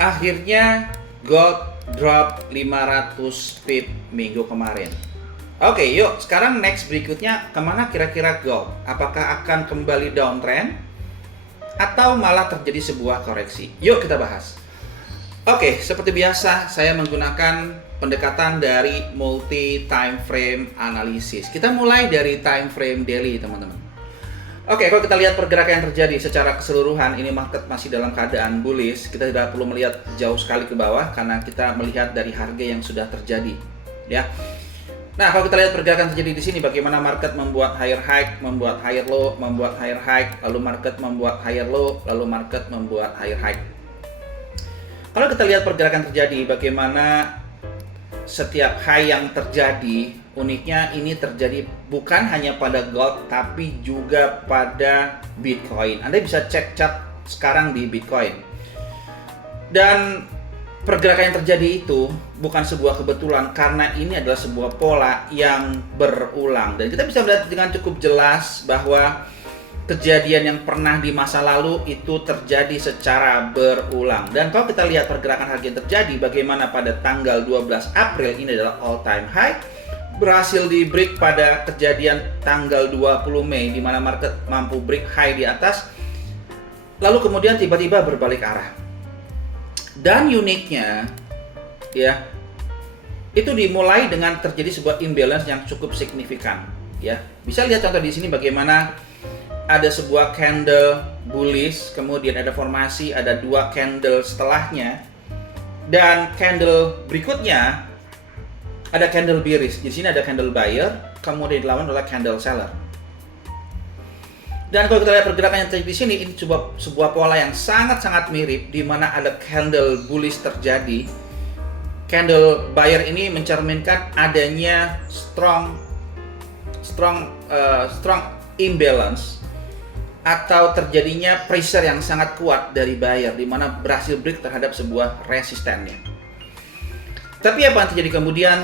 Akhirnya gold drop 500 pip minggu kemarin. Oke, yuk sekarang next berikutnya kemana kira-kira gold? Apakah akan kembali downtrend atau malah terjadi sebuah koreksi? Yuk kita bahas. Oke, seperti biasa saya menggunakan pendekatan dari multi time frame analysis. Kita mulai dari time frame daily, teman-teman. Oke, kalau kita lihat pergerakan yang terjadi secara keseluruhan, ini market masih dalam keadaan bullish. Kita tidak perlu melihat jauh sekali ke bawah karena kita melihat dari harga yang sudah terjadi, ya. Nah, kalau kita lihat pergerakan terjadi di sini, bagaimana market membuat higher high, membuat higher low, membuat higher high, lalu market membuat higher low, lalu market membuat higher high. Kalau kita lihat pergerakan terjadi, bagaimana setiap high yang terjadi, uniknya ini terjadi bukan hanya pada gold, tapi juga pada Bitcoin. Anda bisa cek chart sekarang di Bitcoin. Dan pergerakan yang terjadi itu bukan sebuah kebetulan, karena ini adalah sebuah pola yang berulang. Dan kita bisa melihat dengan cukup jelas bahwa kejadian yang pernah di masa lalu itu terjadi secara berulang. Dan kalau kita lihat pergerakan harga yang terjadi, bagaimana pada tanggal 12 April ini adalah all time high, berhasil di break pada kejadian tanggal 20 Mei di mana market mampu break high di atas, lalu kemudian tiba-tiba berbalik arah. Dan uniknya, ya, itu dimulai dengan terjadi sebuah imbalance yang cukup signifikan, ya. Bisa lihat contoh di sini bagaimana ada sebuah candle bullish, kemudian ada formasi, ada dua candle setelahnya, dan candle berikutnya ada candle bearish. Di sini ada candle buyer, kemudian dilawan oleh candle seller. Dan kalau kita lihat pergerakan yang terjadi di sini, ini sebuah pola yang sangat-sangat mirip, di mana ada candle bullish terjadi. Candle buyer ini mencerminkan adanya strong imbalance atau terjadinya pressure yang sangat kuat dari buyer, di mana berhasil break terhadap sebuah resistennya. Tapi apa yang terjadi kemudian?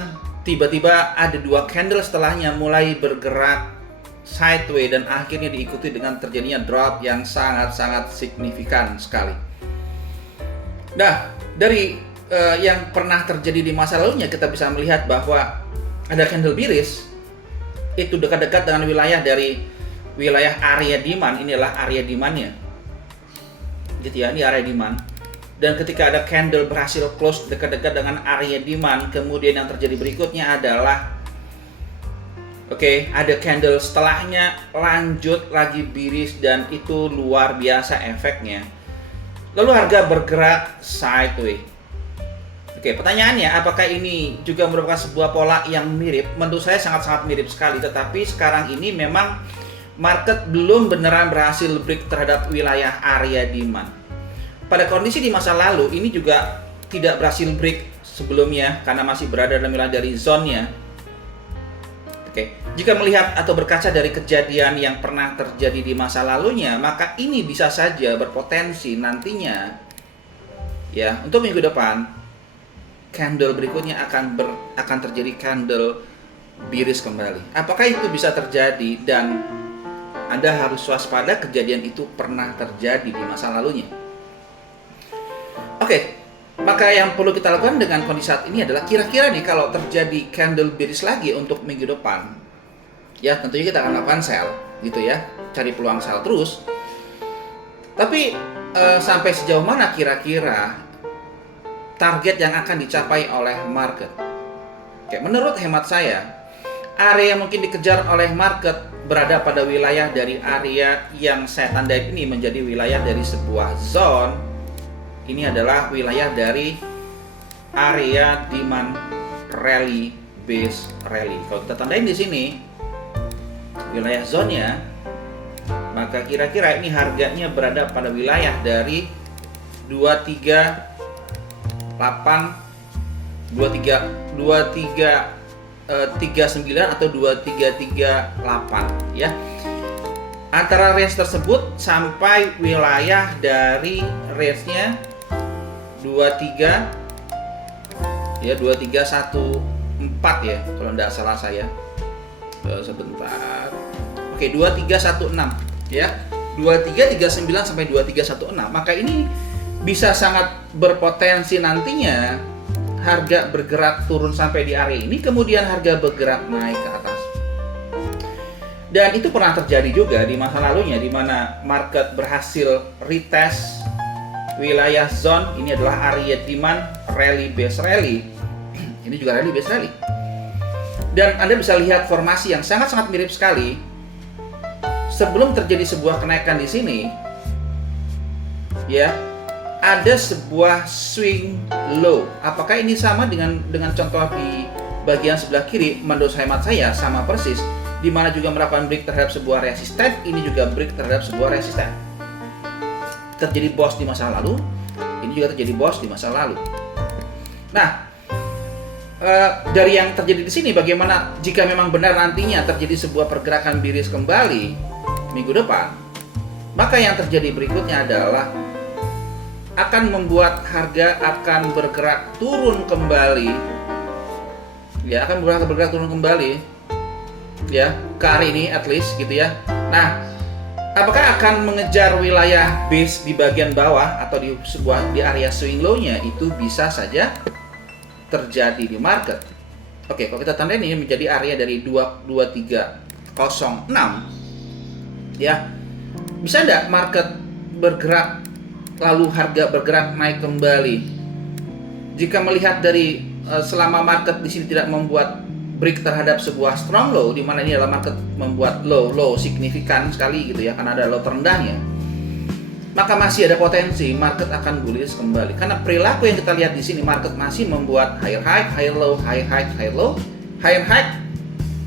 Tiba-tiba ada dua candle setelahnya mulai bergerak sideways dan akhirnya diikuti dengan terjadinya drop yang sangat-sangat signifikan sekali. Nah, dari yang pernah terjadi di masa lalunya, kita bisa melihat bahwa ada candle bearish itu dekat-dekat dengan wilayah area demand. Inilah area demandnya, gitu ya, ini area demand. Dan ketika ada candle berhasil close dekat-dekat dengan area demand, kemudian yang terjadi berikutnya adalah ada candle setelahnya lanjut lagi bearish, dan itu luar biasa efeknya. Lalu harga bergerak sideways. Pertanyaannya, apakah ini juga merupakan sebuah pola yang mirip? Menurut saya sangat-sangat mirip sekali, tetapi sekarang ini memang market belum beneran berhasil break terhadap wilayah area demand. Pada kondisi di masa lalu, ini juga tidak berhasil break sebelumnya karena masih berada dalam wilayah dari zone-nya. Jika melihat atau berkaca dari kejadian yang pernah terjadi di masa lalunya, maka ini bisa saja berpotensi nantinya, ya, untuk minggu depan candle berikutnya akan terjadi candle bearish kembali. Apakah itu bisa terjadi? Dan Anda harus waspada, kejadian itu pernah terjadi di masa lalunya. Maka yang perlu kita lakukan dengan kondisi saat ini adalah kira-kira nih, kalau terjadi candle bearish lagi untuk minggu depan, ya tentunya kita akan lakukan sell, gitu ya, cari peluang sell terus. Tapi sampai sejauh mana kira-kira target yang akan dicapai oleh market? Menurut hemat saya, area yang mungkin dikejar oleh market berada pada wilayah dari area yang saya tandai ini menjadi wilayah dari sebuah zone. Ini adalah wilayah dari area demand rally base rally. Kalau kita tandain di sini wilayah zone-nya, maka kira-kira ini harganya berada pada wilayah dari 2339 atau 2338, ya. Antara range tersebut sampai wilayah dari range-nya 2314 ya, kalau tidak salah saya. Sebentar. 2316 ya. 2339 sampai 2316. Maka ini bisa sangat berpotensi nantinya harga bergerak turun sampai di area ini, kemudian harga bergerak naik ke atas. Dan itu pernah terjadi juga di masa lalunya, di mana market berhasil retest wilayah zone. Ini adalah area demand, rally base rally. Ini juga rally base rally. Dan Anda bisa lihat formasi yang sangat-sangat mirip sekali. Sebelum terjadi sebuah kenaikan di sini, ya, ada sebuah swing low. Apakah ini sama dengan contoh di bagian sebelah kiri? Menurut hemat saya sama persis, di mana juga melakukan break terhadap sebuah resisten, ini juga break terhadap sebuah resisten. Terjadi bounce di masa lalu, ini juga terjadi bounce di masa lalu. Nah, dari yang terjadi di sini, bagaimana jika memang benar nantinya terjadi sebuah pergerakan bearish kembali minggu depan? Maka yang terjadi berikutnya adalah akan membuat harga akan bergerak turun kembali, ya, akan bergerak turun kembali, ya, ke hari ini at least gitu ya. Nah, apakah akan mengejar wilayah base di bagian bawah atau di area swing low-nya? Itu bisa saja terjadi di market. Oke, kalau kita tandain ini menjadi area dari 2306, ya, bisa enggak market bergerak lalu harga bergerak naik kembali? Jika melihat dari selama market di sini tidak membuat break terhadap sebuah strong low, di mana ini adalah market membuat low signifikan sekali gitu ya, karena ada low terendahnya, maka masih ada potensi market akan bullish kembali. Karena perilaku yang kita lihat di sini, market masih membuat higher high, higher low, higher high, higher low, higher high,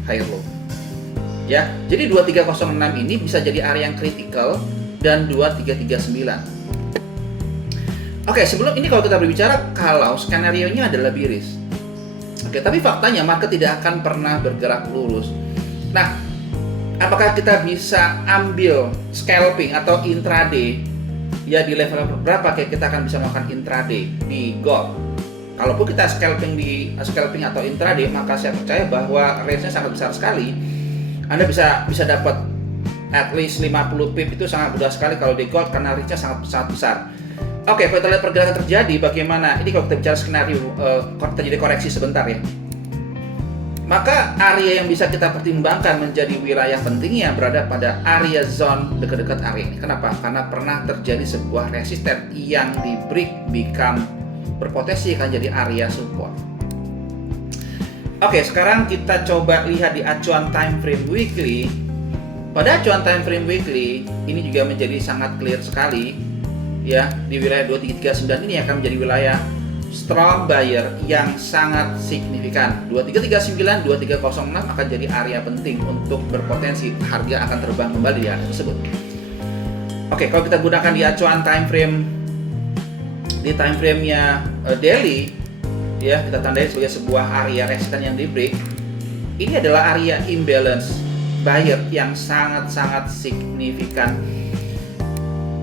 higher low. Ya, jadi 2306 ini bisa jadi area yang kritikal dan 2339. Oke, sebelum ini kalau kita berbicara kalau skenario-nya adalah bearish. Oke, tapi faktanya market tidak akan pernah bergerak lurus. Nah, apakah kita bisa ambil scalping atau intraday ya di level berapa kayak kita akan bisa melakukan intraday di gold? Kalaupun kita scalping atau intraday, maka saya percaya bahwa range-nya sangat besar sekali. Anda bisa dapat at least 50 pip, itu sangat mudah sekali kalau di gold karena range-nya sangat besar. Oke, kalau kita lihat pergerakan terjadi, bagaimana? Ini kalau kita bicara skenario terjadi koreksi sebentar ya. Maka area yang bisa kita pertimbangkan menjadi wilayah pentingnya berada pada area zone dekat-dekat area ini. Kenapa? Karena pernah terjadi sebuah resisten yang di break become berpotensi akan jadi area support. Oke, sekarang kita coba lihat di acuan time frame weekly. Pada acuan time frame weekly ini juga menjadi sangat clear sekali. Ya, di wilayah 2339 ini akan menjadi wilayah strong buyer yang sangat signifikan. 2339, 2306 akan jadi area penting untuk berpotensi harga akan terbang kembali di area tersebut. Oke, kalau kita gunakan di acuan time frame, di time frame-nya daily, ya, kita tandai sebagai sebuah area resisten yang di break. Ini adalah area imbalance buyer yang sangat-sangat signifikan.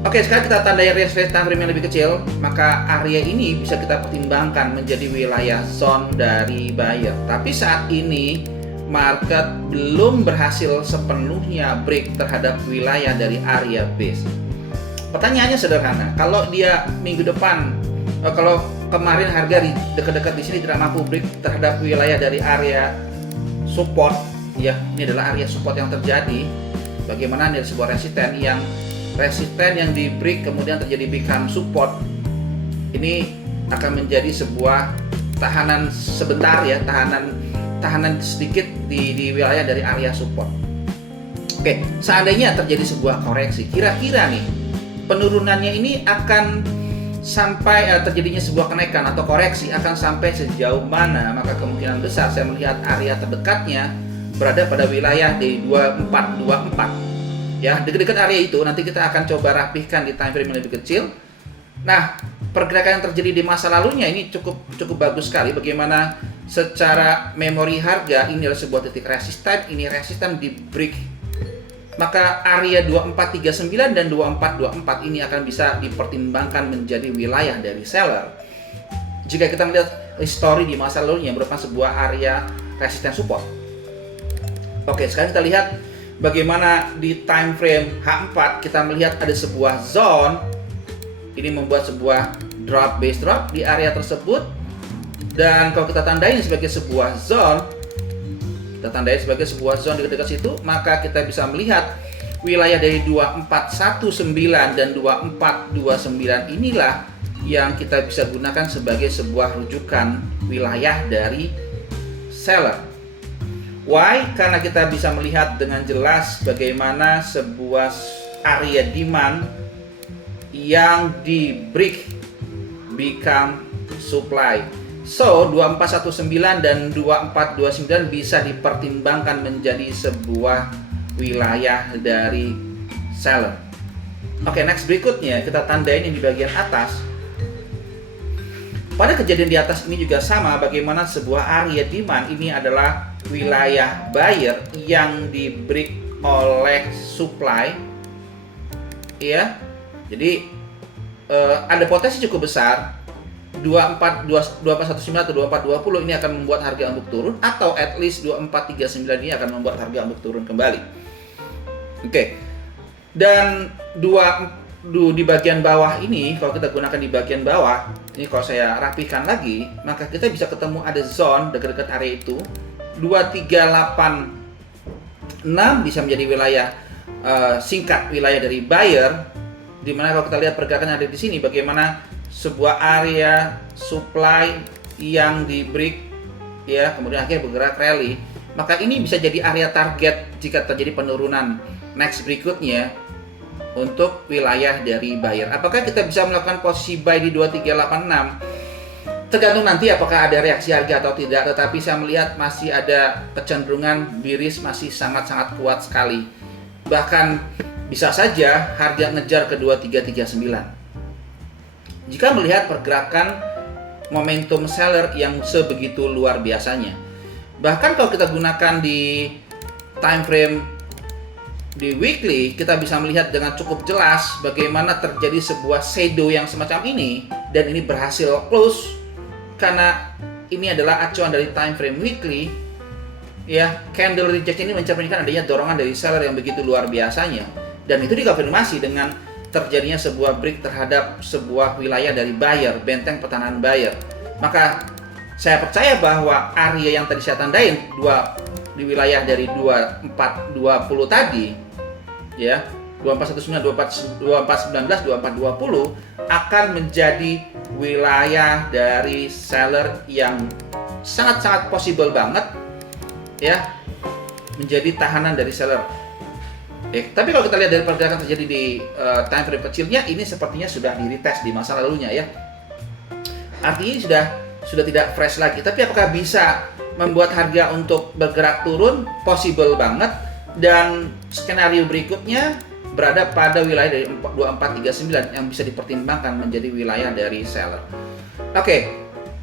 Oke, sekarang kita tandai resistance time frame yang lebih kecil, maka area ini bisa kita pertimbangkan menjadi wilayah zone dari buyer. Tapi saat ini market belum berhasil sepenuhnya break terhadap wilayah dari area base. Pertanyaannya sederhana, kalau dia minggu depan, kalau kemarin harga di dekat-dekat di sini tidak mampu break terhadap wilayah dari area support, ya, ini adalah area support yang terjadi. Bagaimana dari sebuah resisten yang di break kemudian terjadi become support, ini akan menjadi sebuah tahanan sebentar ya, tahanan sedikit di wilayah dari area support. Oke, seandainya terjadi sebuah koreksi, kira-kira nih penurunannya ini akan sampai terjadinya sebuah kenaikan atau koreksi akan sampai sejauh mana? Maka kemungkinan besar saya melihat area terdekatnya berada pada wilayah di 2424. Ya, dekat-dekat area itu nanti kita akan coba rapihkan di time frame yang lebih kecil. Nah, pergerakan yang terjadi di masa lalunya ini cukup bagus sekali. Bagaimana secara memori harga ini adalah sebuah titik resisten, ini resisten di break. Maka area 2439 dan 2424 ini akan bisa dipertimbangkan menjadi wilayah dari seller. Jika kita melihat histori di masa lalunya merupakan sebuah area resisten support. Oke, sekarang kita lihat bagaimana di time frame H4 kita melihat ada sebuah zone ini membuat sebuah drop base drop di area tersebut. Dan kalau kita tandain sebagai sebuah zone, kita tandain sebagai sebuah zone di dekat situ, maka kita bisa melihat wilayah dari 2419 dan 2429 inilah yang kita bisa gunakan sebagai sebuah rujukan wilayah dari seller. Why? Karena kita bisa melihat dengan jelas bagaimana sebuah area demand yang di break become supply. So 2419 dan 2429 bisa dipertimbangkan menjadi sebuah wilayah dari seller. Oke, next berikutnya kita tandain yang di bagian atas. Pada kejadian di atas ini juga sama, bagaimana sebuah area demand ini adalah wilayah buyer yang di break oleh supply, ya. Jadi ada potensi cukup besar 2419 atau 2420 ini akan membuat harga untuk turun, atau at least 2439 ini akan membuat harga untuk turun kembali. Oke. Dan di bagian bawah ini, kalau kita gunakan di bagian bawah ini, kalau saya rapikan lagi, maka kita bisa ketemu ada zone dekat-dekat area itu 2386 bisa menjadi wilayah singkat wilayah dari buyer, dimana kalau kita lihat pergerakan yang ada di sini, bagaimana sebuah area supply yang di break, ya, kemudian akhirnya bergerak rally, maka ini bisa jadi area target jika terjadi penurunan next berikutnya untuk wilayah dari buyer. Apakah kita bisa melakukan posisi buy di 2386? Tergantung nanti apakah ada reaksi harga atau tidak, tetapi saya melihat masih ada kecenderungan bearish masih sangat-sangat kuat sekali. Bahkan bisa saja harga ngejar ke 2339. Jika melihat pergerakan momentum seller yang sebegitu luar biasanya. Bahkan kalau kita gunakan di time frame di weekly, kita bisa melihat dengan cukup jelas bagaimana terjadi sebuah shadow yang semacam ini, dan ini berhasil close karena ini adalah acuan dari time frame weekly, ya. Candle rejection ini mencerminkan adanya dorongan dari seller yang begitu luar biasanya, dan itu dikonfirmasi dengan terjadinya sebuah break terhadap sebuah wilayah dari buyer, benteng pertahanan buyer. Maka saya percaya bahwa area yang tadi saya tandain di wilayah dari 2420 tadi, ya, 2419, 2419, 2420 akan menjadi wilayah dari seller yang sangat-sangat possible banget, ya, menjadi tahanan dari seller. Tapi kalau kita lihat dari pergerakan terjadi di time frame kecilnya, ini sepertinya sudah di retest di masa lalunya, ya. Artinya sudah tidak fresh lagi. Tapi apakah bisa membuat harga untuk bergerak turun? Possible banget. Dan skenario berikutnya berada pada wilayah dari 2439 yang bisa dipertimbangkan menjadi wilayah dari seller. Oke,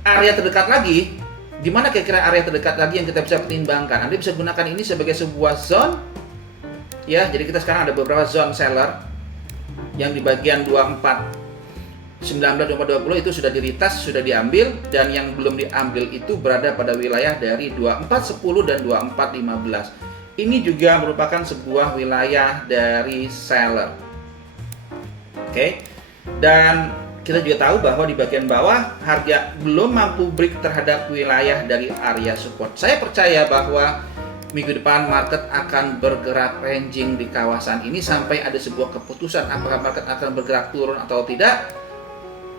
area terdekat lagi, di mana kira-kira area terdekat lagi yang kita bisa pertimbangkan? Anda bisa gunakan ini sebagai sebuah zone, ya. Jadi kita sekarang ada beberapa zone seller yang di bagian 2419, 2420 itu sudah di-retest, sudah diambil, dan yang belum diambil itu berada pada wilayah dari 2410 dan 2415. Ini juga merupakan sebuah wilayah dari seller. Oke. Dan kita juga tahu bahwa di bagian bawah harga belum mampu break terhadap wilayah dari area support. Saya percaya bahwa minggu depan market akan bergerak ranging di kawasan ini sampai ada sebuah keputusan apakah market akan bergerak turun atau tidak.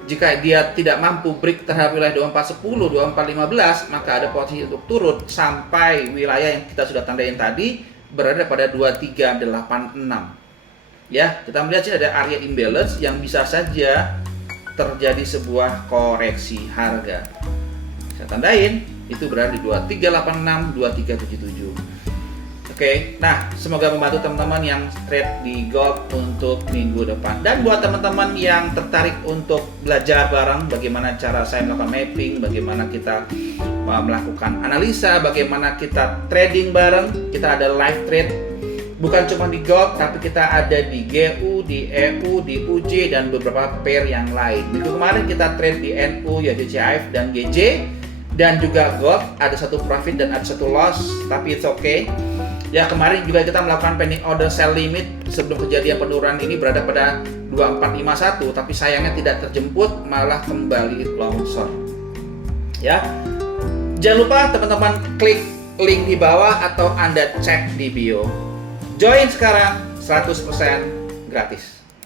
Jika dia tidak mampu break terhadap wilayah 2410, 2415, maka ada potensi untuk turun sampai wilayah yang kita sudah tandain tadi berada pada 2386. Ya, kita melihat sini ada area imbalance yang bisa saja terjadi sebuah koreksi harga. Saya tandain itu berada di 2386, 2377. Oke, nah semoga membantu teman-teman yang trade di gold untuk minggu depan. Dan buat teman-teman yang tertarik untuk belajar bareng bagaimana cara saya melakukan mapping, bagaimana kita melakukan analisa, bagaimana kita trading bareng, kita ada live trade bukan cuma di gold, tapi kita ada di GU, di EU, di UJ, dan beberapa pair yang lain. Minggu kemarin kita trade di NU, yaitu CIF dan GJ, dan juga gold ada satu profit dan ada satu loss, tapi it's okay. Ya, kemarin juga kita melakukan pending order sell limit sebelum kejadian penurunan ini berada pada 2451, tapi sayangnya tidak terjemput, malah kembali longsor. Ya. Jangan lupa teman-teman klik link di bawah atau Anda cek di bio. Join sekarang 100% gratis.